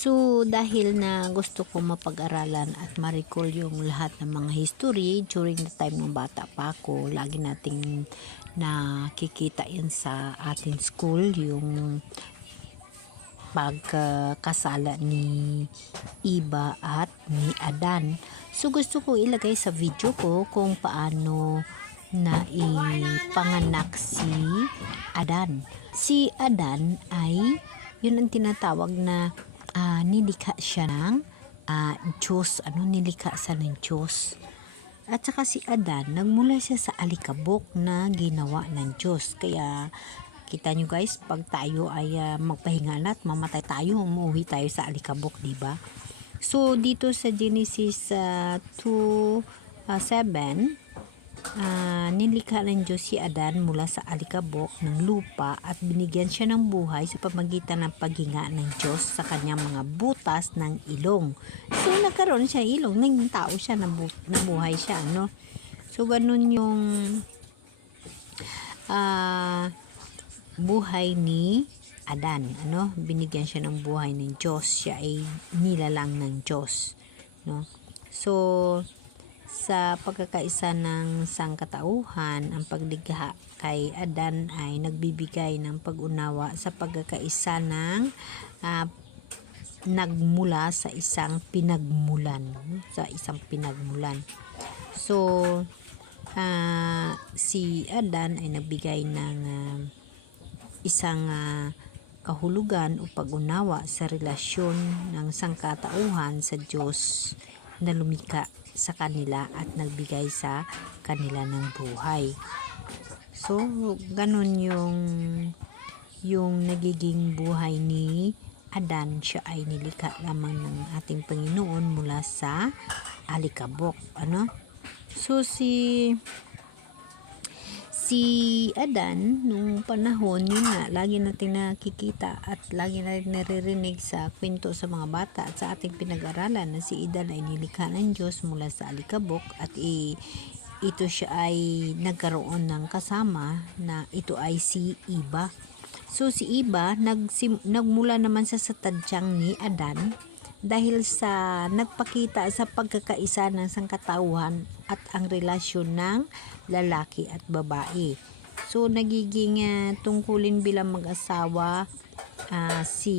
So, dahil na gusto ko mapag-aralan at ma-recall yung lahat ng mga history during the time ng bata pa ako, lagi nating nakikita yan sa ating school, yung pagkasala ni Iba at ni Adan. So, gusto ko ilagay sa video ko kung paano na ipanganak si Adan. Si Adan ay, yun ang tinatawag na nilikha siya ng Diyos. Nilikha siya ng Diyos. At saka si Adan, nagmula siya sa alikabok na ginawa ng Diyos. Kaya, kita nyo guys, pag tayo ay magpahinga na at mamatay tayo, umuwi tayo sa alikabok, diba? So, dito sa Genesis 2:7, nilikha ng Diyos si Adan mula sa alikabok ng lupa at binigyan siya ng buhay sa pamamagitan ng paghinga ng Diyos sa kanyang mga butas ng ilong. So, nagkaroon siya ilong, naging tao siya, nabuhay siya, no? So, ganun yung buhay ni Adan, binigyan siya ng buhay ng Diyos, siya ay nilalang ng Diyos, no? So, sa pagkakaisa ng sangkatauhan, ang paglikha kay Adan ay nagbibigay ng pag-unawa sa pagkakaisa ng nagmula sa isang pinagmulan, So, si Adan ay nagbigay ng isang kahulugan o pag-unawa sa relasyon ng sangkatauhan sa Diyos na lumikha sa kanila at nagbigay sa kanila ng buhay. So, ganun yung nagiging buhay ni Adan. Siya ay nilikha lamang ng ating Panginoon mula sa alikabok, So, si Adan, nung panahon, yun nga, lagi natin nakikita at lagi natin naririnig sa kwento sa mga bata at sa ating pinag-aralan na si Adan ay nilikha ng Diyos mula sa alikabok at ito siya ay nagkaroon ng kasama na ito ay si Iba. So, si Iba, nagmula naman sa tadyang ni Adan dahil sa nagpakita sa pagkakaisa ng sangkatauhan at ang relasyon ng lalaki at babae. So, nagiging tungkulin bilang mag-asawa si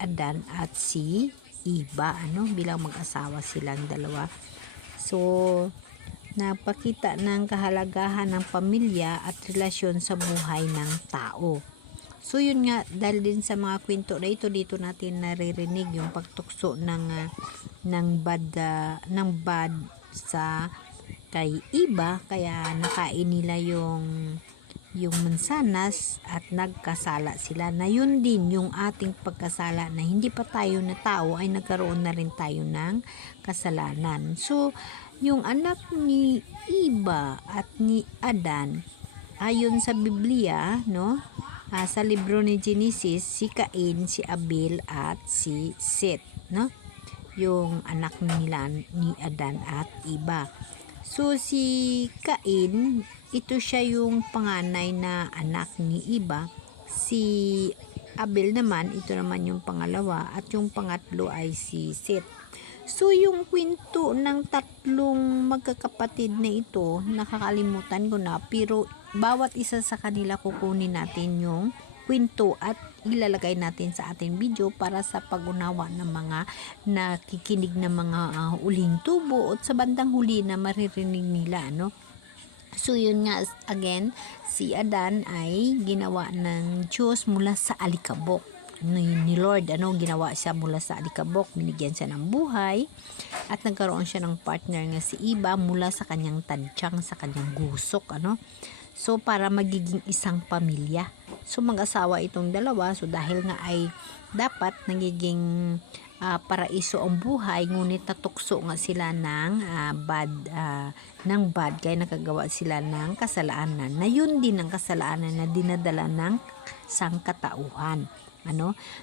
Adan at si Iba, bilang mag-asawa silang dalawa. So, napakita ng kahalagahan ng pamilya at relasyon sa buhay ng tao. So, yun nga, dahil din sa mga kwento na ito, dito natin naririnig yung pagtukso ng bad sa kay Iba, kaya nakain nila yung mansanas at nagkasala sila, na yun din yung ating pagkasala, na hindi pa tayo na tao ay nagkaroon na rin tayo ng kasalanan. So, yung anak ni Iba at ni Adan, ayon sa Biblia, sa libro ni Genesis, si Cain, si Abel at si Seth, yung anak nila ni Adan at Iba. So, si Cain, ito siya yung panganay na anak ni Iba. Si Abel naman, ito naman yung pangalawa, at yung pangatlo ay si Seth. So, yung kwento ng tatlong magkakapatid na ito, nakakalimutan ko na, pero bawat isa sa kanila kukunin natin yung kwento at ilalagay natin sa ating video para sa pag-unawa ng mga nakikinig na mga uling tubo at sa bandang huli na maririnig nila, So, yun nga, again, si Adan ay ginawa ng Diyos mula sa alikabok. Ni Lord, ginawa siya mula sa alikabok, binigyan siya ng buhay at nagkaroon siya ng partner nga si Iba mula sa kanyang tadyang, sa kanyang gusok, So, para magiging isang pamilya. So, mag-asawa itong dalawa. So, dahil nga ay dapat nagiging paraiso ang buhay, ngunit natukso nga sila ng bad, kaya nakagawa sila ng kasalanan, na yun din ang kasalanan na dinadala ng sangkatauhan.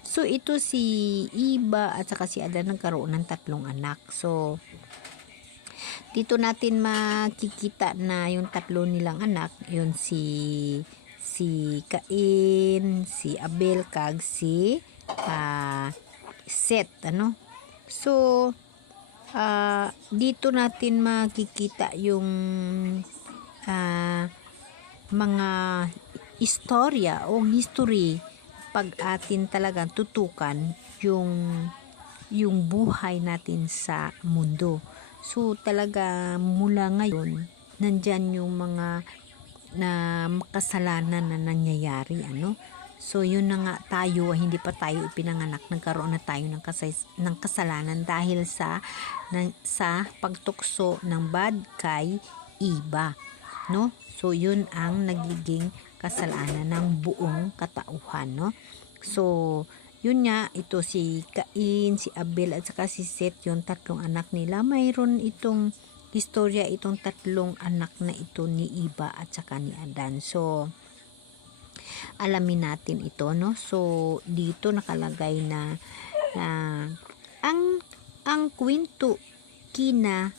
So, ito si Iba at saka si Adan nagkaroon ng 3 anak. So, dito natin makikita na yung 3 nilang anak, yun si Cain, si Abel, kag si Seth, ano? So, dito natin makikita yung mga istorya o history pag atin talagang tutukan yung buhay natin sa mundo. So, talaga mula ngayon, nandyan yung mga na makasalanan na nangyayari, ano? So, yun na nga tayo, hindi pa tayo ipinanganak, nagkaroon na tayo ng kasalanan dahil sa pagtukso ng bad kay iba, no? So, yun ang nagiging kasalanan ng buong katauhan, no? So, yun nga, ito si Cain, si Abel at saka si Seth, yung tatlong anak nila, mayroon itong istorya itong tatlong anak na ito ni Eva at saka ni Adan. So, alamin natin ito, no? So, dito nakalagay na ang kwento kina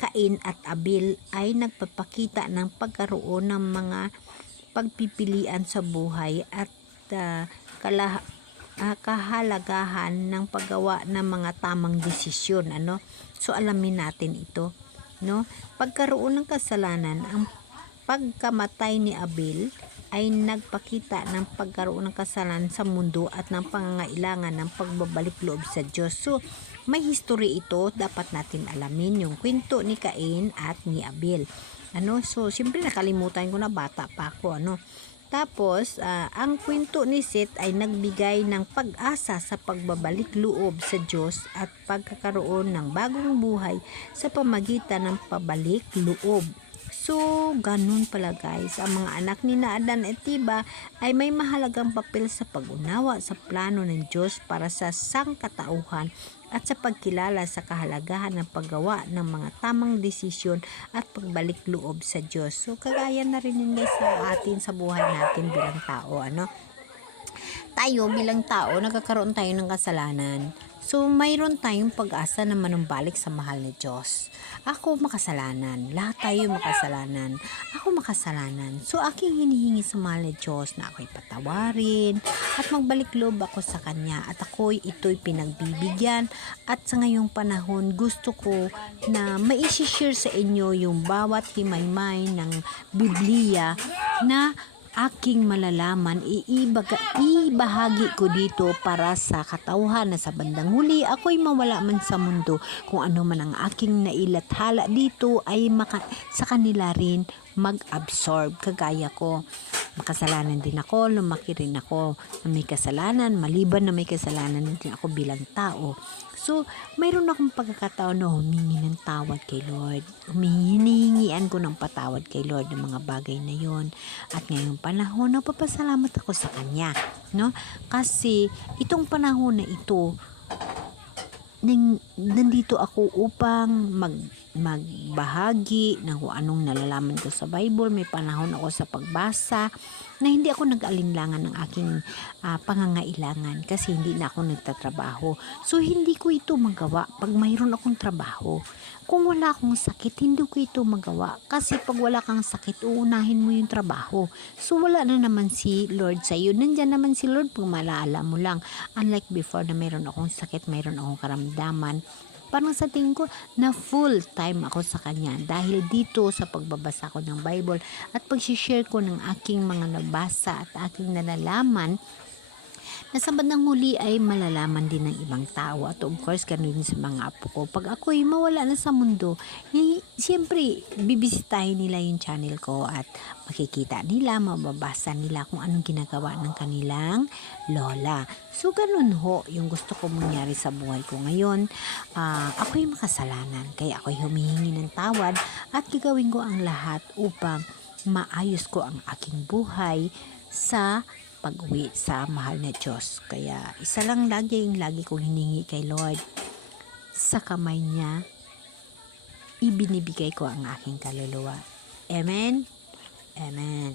Cain at Abel ay nagpapakita ng pagkaroon ng mga pagpipilian sa buhay at kahalagahan ng paggawa ng mga tamang desisyon, ano? So, alamin natin ito, no? Pagkaroon ng kasalanan, ang pagkamatay ni Abel ay nagpakita ng pagkaroon ng kasalanan sa mundo at ng pangangailangan ng pagbabalik loob sa Diyos. So, may history ito, dapat natin alamin yung kwento ni Cain at ni Abel. Ano? So, siyempre nakalimutan ko na, bata pa ako, ano? Tapos, ang kwento ni Seth ay nagbigay ng pag-asa sa pagbabalik loob sa Diyos at pagkakaroon ng bagong buhay sa pamagitan ng pabalik loob. So, ganun pala guys. Ang mga anak ni Adan at Eva ay may mahalagang papel sa pag-unawa sa plano ng Diyos para sa sangkatauhan at sa pagkilala sa kahalagahan ng paggawa ng mga tamang desisyon at pagbalik loob sa Diyos. So, kagaya na rin yun guys sa atin sa buhay natin bilang tao, ano? Tayo bilang tao, nagkakaroon tayo ng kasalanan. So, mayroon tayong pag-asa na manumbalik sa mahal na Diyos. Ako makasalanan. Lahat tayo makasalanan. Ako makasalanan. So, aking hinihingi sa mahal na Diyos na ako'y patawarin at magbalik loob ako sa Kanya. At ako'y ito'y pinagbibigyan. At sa ngayong panahon, gusto ko na maishishare sa inyo yung bawat himaymay ng Biblia na aking malalaman, ibahagi ko dito para sa katauhan na sa bandang huli ako'y mawala man sa mundo, kung ano man ang aking nailathala dito ay sa kanila rin mag-absorb. Kagaya ko, makasalanan din ako, lumaki rin ako na may kasalanan, maliban na may kasalanan din ako bilang tao. So, mayroon akong pagkakataon na humingi ng tawad kay Lord. Hinihingian ko ng patawad kay Lord ng mga bagay na yon. At ngayong panahon, nagpapasalamat ako sa Kanya, no? Kasi itong panahon na ito, nandito ako upang magbahagi ng kung anong nalalaman ko sa Bible. May panahon ako sa pagbasa na hindi ako nag-alinlangan ng aking pangangailangan kasi hindi na ako nagtatrabaho. So, hindi ko ito magawa pag mayroon akong trabaho. Kung wala akong sakit, hindi ko ito magawa. Kasi pag wala kang sakit, uunahin mo yung trabaho. So, wala na naman si Lord sa iyo. Nandyan naman si Lord pag malaala mo lang. Unlike before na mayroon akong sakit, mayroon akong karamdaman, parang sa tingin ko na full time ako sa Kanya dahil dito sa pagbabasa ko ng Bible at pag-share ko ng aking mga nabasa at aking nalalaman na sa bandang huli ay malalaman din ng ibang tao. At of course, ganun din sa mga apo ko. Pag ako'y mawala na sa mundo, siyempre, bibisitahin nila yung channel ko at makikita nila, mababasa nila kung anong ginagawa ng kanilang lola. So, ganun ho yung gusto ko mangyari sa buhay ko ngayon. Ako'y makasalanan, kaya ako'y humihingi ng tawad at gagawin ko ang lahat upang maayos ko ang aking buhay sa pag-uwi sa mahal na Diyos. Kaya isa lang lagi kong hiningi kay Lord, sa kamay niya ibinibigay ko ang aking kaluluwa. Amen? Amen.